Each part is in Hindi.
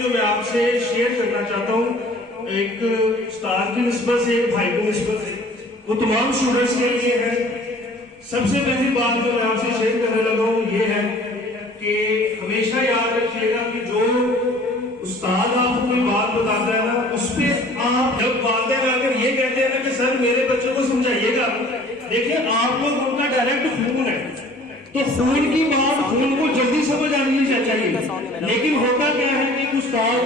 जो मैं आपसे शेयर करना चाहता हूँ, एक उस्ताद की निस्बत से, एक भाई की निस्बत से, वो तमाम स्टूडेंट्स के लिए है। सबसे पहली बात जो मैं आपसे शेयर करने लगा हूँ ये है कि हमेशा याद रखिएगा कि जो उस्ताद आपको कोई बात बताता है ना, उस पर आप जब वालिदैन अगर ये कहते हैं ना कि सर मेरे बच्चों को समझाइएगा, देखिए आप लोग उनका डायरेक्ट खून है, तो खून की बात खून को जल्दी समझ आनी चाहिए। लेकिन होता क्या है कि उस्ताद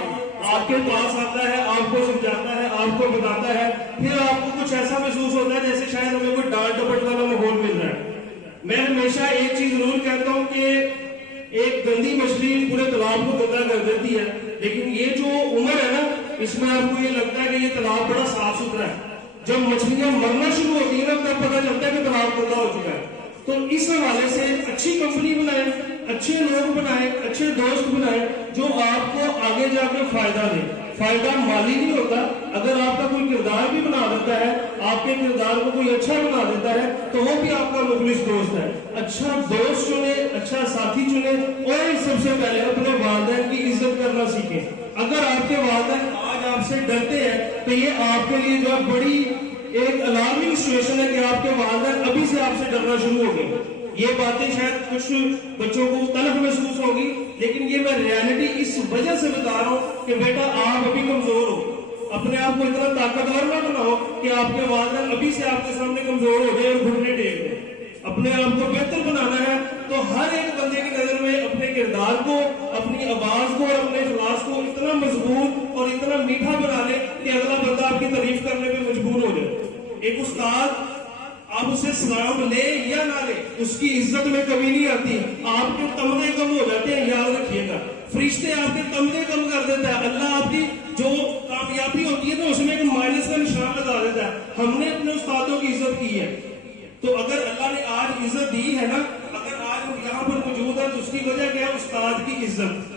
आपके पास आता है, आपको समझाता है, आपको बताता है, फिर आपको कुछ ऐसा महसूस होता है जैसे शायद हमें कोई डांट डपट वाला माहौल मिल रहा है। मैं हमेशा एक चीज जरूर कहता हूँ कि एक गंदी मछली पूरे तालाब को गंदा कर देती है, लेकिन ये जो उम्र है ना, इसमें आपको ये लगता है कि ये तालाब बड़ा साफ सुथरा है। जब मछलियां मरना शुरू होती है ना, तब पता चलता है कि तालाब गंदा हो चुका है। तो इस हवाले से अच्छी कंपनी बनाए, अच्छे लोग बनाए, अच्छे दोस्त बनाए जो आपको आगे जाकर फायदा दे। फायदा माली नहीं होता, अगर आपका कोई किरदार भी बना देता है, आपके किरदार को कोई अच्छा बना देता है, तो वो भी आपका मुखलिस दोस्त है। अच्छा दोस्त चुने, अच्छा साथी चुने, और सबसे पहले अपने वालिदैन की इज्जत करना सीखें। अगर आपके वालिदैन आज आपसे डरते हैं तो ये आपके लिए जो बड़ी एक अलार्मिंग सिचुएशन है कि आपके वालिदैन अभी से आपसे डरना शुरू हो गए। ये बातें शायद कुछ बच्चों को तलख महसूस होगी, लेकिन ये मैं रियलिटी इस वजह से बता रहा हूँ कि बेटा आप अभी कमजोर हो, अपने आप को इतना ताकतवर ना बनाओ कि आपके वालिदैन अभी से आपके सामने कमजोर हो जाए और घुटने टेक दें। अपने आप को बेहतर बनाना है तो हर एक बंदे की नजर में अपने किरदार को, अपनी आवाज को और अपने इखलास को इतना मजबूत और इतना मीठा बना ले कि अगला बंदा आपकी तारीफ करने में मजबूर हो जाए। एक उस्ताद आप उसे सलाम ले या ना ले, उसकी इज्जत में कमी नहीं आती। आपके तमगे कम हो जाते हैं, याद रखिएगा। फरिश्ते आपके तमगे कम कर देता है, अल्लाह आपकी जो कामयाबी होती है ना उसमें एक माइनस का निशान लगा देता है। हमने अपने उस्तादों की इज्जत की है, तो अगर अल्लाह ने आज इज्जत दी है ना, अगर आज हम यहाँ पर मौजूद है तो उसकी वजह क्या है? उस्ताद की इज्जत।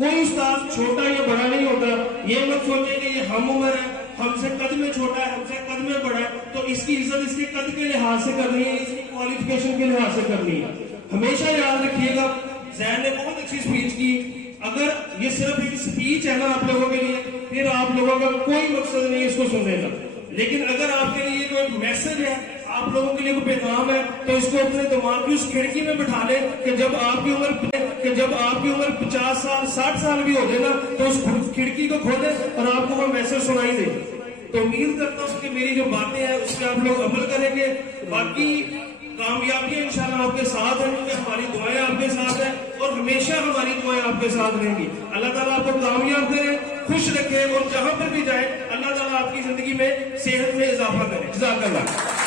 कोई उस्ताद छोटा या बड़ा नहीं होता। ये मत सोचे कि ये हम उम्र है, हमसे कद में छोटा है, हमसे कद में बड़ा है, तो इसकी इज्जत इसके कद के लिहाज से करनी है, इसकी क्वालिफिकेशन के लिहाज से करनी है। हमेशा याद रखिएगा, जैन ने बहुत अच्छी स्पीच की। अगर ये सिर्फ एक स्पीच है ना आप लोगों के लिए, फिर आप लोगों का कोई मकसद नहीं इसको सुनने का। लेकिन अगर आपके लिए कोई मैसेज है, आप लोगों के लिए कोई पैगाम है, तो इसको अपने दिमाग की उस खिड़की में बिठा ले कि जब आपकी उम्र 50 साल 60 साल भी हो जाए ना, तो उस खिड़की को खोले और आपको वो मैसेज सुनाई दे। तो उम्मीद करता हूँ कि मेरी जो बातें हैं उस पर आप लोग अमल करेंगे। बाकी कामयाबियां इंशाल्लाह आपके साथ हैं, क्योंकि हमारी दुआएं आपके साथ हैं और हमेशा हमारी दुआएं आपके साथ रहेंगी। अल्लाह ताला आपको कामयाब करे, खुश रखे, और जहां पर भी जाए अल्लाह ताला आपकी जिंदगी में सेहत में इजाफा करे। जज़ाकल्लाह।